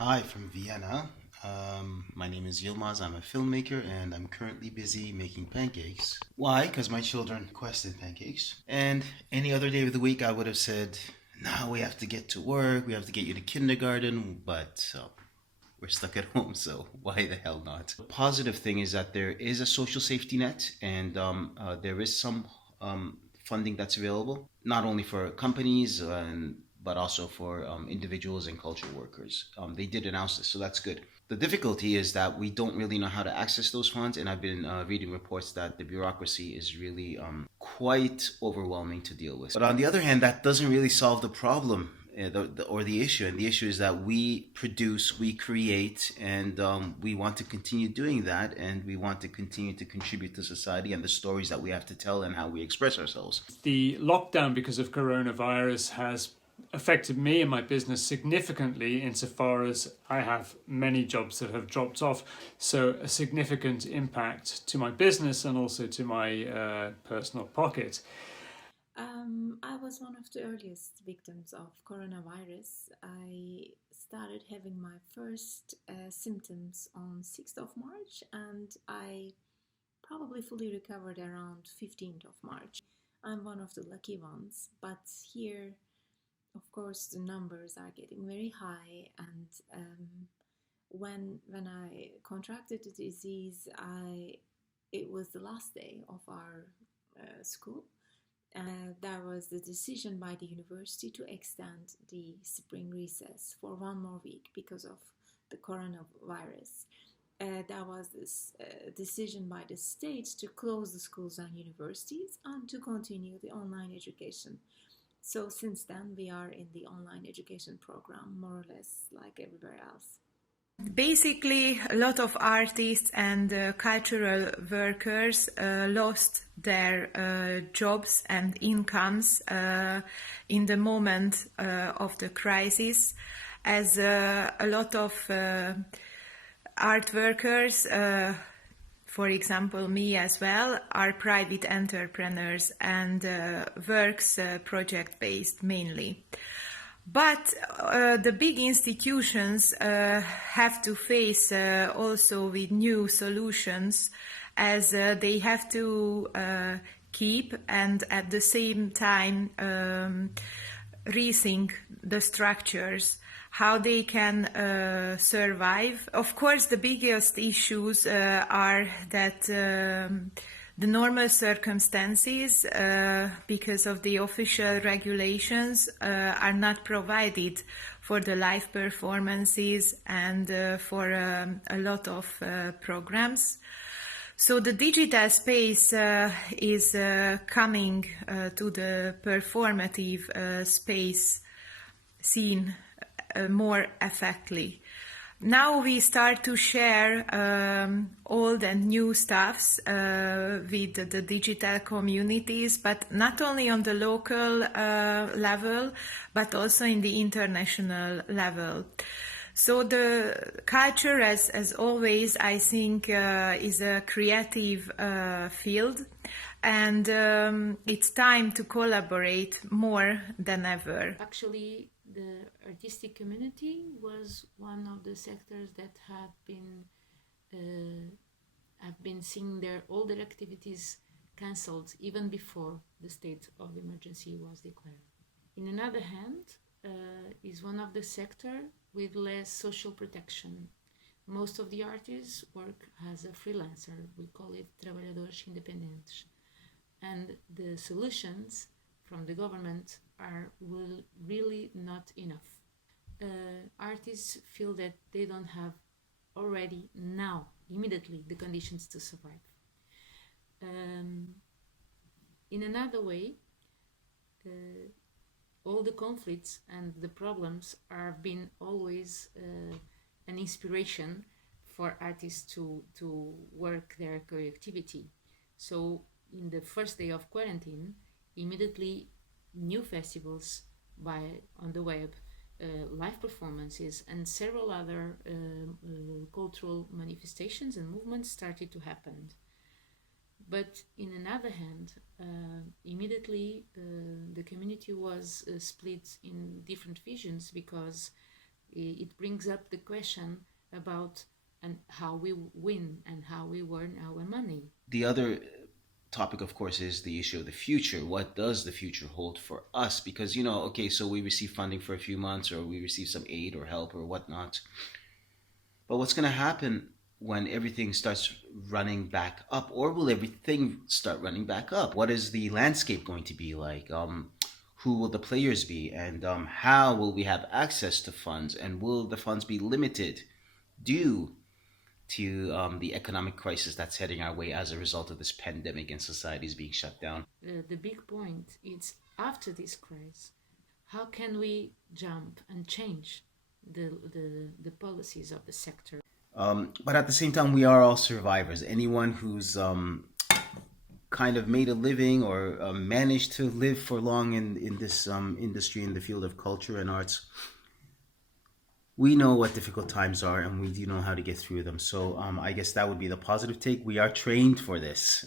Hi from Vienna. My name is Yilmaz. I'm a filmmaker and I'm currently busy making pancakes. Why? Because my children requested pancakes. And any other day of the week, I would have said, "No, we have to get to work. We have to get you to kindergarten." But we're stuck at home, so why the hell not? The positive thing is that there is a social safety net and there is some funding that's available, not only for companies but also for individuals and culture workers. They did announce this, so that's good. The difficulty is that we don't really know how to access those funds, and I've been reading reports that the bureaucracy is really quite overwhelming to deal with. But on the other hand, that doesn't really solve the problem or the issue. And the issue is that we produce, we create, and we want to continue doing that, and we want to continue to contribute to society and the stories that we have to tell and how we express ourselves. The lockdown because of coronavirus has affected me and my business significantly insofar as I have many jobs that have dropped off. So, a significant impact to my business and also to my personal pocket. I was one of the earliest victims of coronavirus. I started having my first symptoms on 6th of March, and I probably fully recovered around 15th of March. I'm one of the lucky ones, but here, of course, the numbers are getting very high, and when I contracted the disease, it was the last day of our school. There was the decision by the university to extend the spring recess for one more week because of the coronavirus. There was this decision by the state to close the schools and universities and to continue the online education. So since then, we are in the online education program, more or less like everywhere else. Basically, a lot of artists and cultural workers lost their jobs and incomes in the moment of the crisis, as a lot of art workers, for example, me as well, are private entrepreneurs and works project-based mainly. But the big institutions have to face also with new solutions, as they have to keep and at the same time rethink the structures, how they can survive. Of course, the biggest issues are that the normal circumstances, because of the official regulations, are not provided for the live performances and for a lot of programs. So the digital space is coming to the performative space scene more effectively. Now we start to share old and new stuffs with the digital communities, but not only on the local level, but also in the international level. So the culture, as always, I think is a creative field, and it's time to collaborate more than ever. Actually, the artistic community was one of the sectors that have been seeing all their activities cancelled even before the state of emergency was declared. In another hand, is one of the sector with less social protection. Most of the artists work as a freelancer. We call it trabalhadores independentes, and the solutions from the government are really not enough. Artists feel that they don't have already now, immediately, the conditions to survive. In another way, all the conflicts and the problems have been always an inspiration for artists to work their creativity. So in the first day of quarantine, immediately new festivals on the web, live performances, and several other cultural manifestations and movements started to happen. But in another hand, immediately the community was split in different visions, because it brings up the question about and how we win and how we earn our money. The other topic, of course, is the issue of the future. What does the future hold for us? Because, okay, so we receive funding for a few months, or we receive some aid or help or whatnot. But what's going to happen when everything starts running back up? Or will everything start running back up? What is the landscape going to be like? Who will the players be? And how will we have access to funds? And will the funds be limited due to the economic crisis that's heading our way as a result of this pandemic and societies being shut down? The big point is, after this crisis, how can we jump and change the policies of the sector? But at the same time, we are all survivors. Anyone who's kind of made a living or managed to live for long in this industry, in the field of culture and arts, we know what difficult times are, and we do know how to get through them. So I guess that would be the positive take. We are trained for this.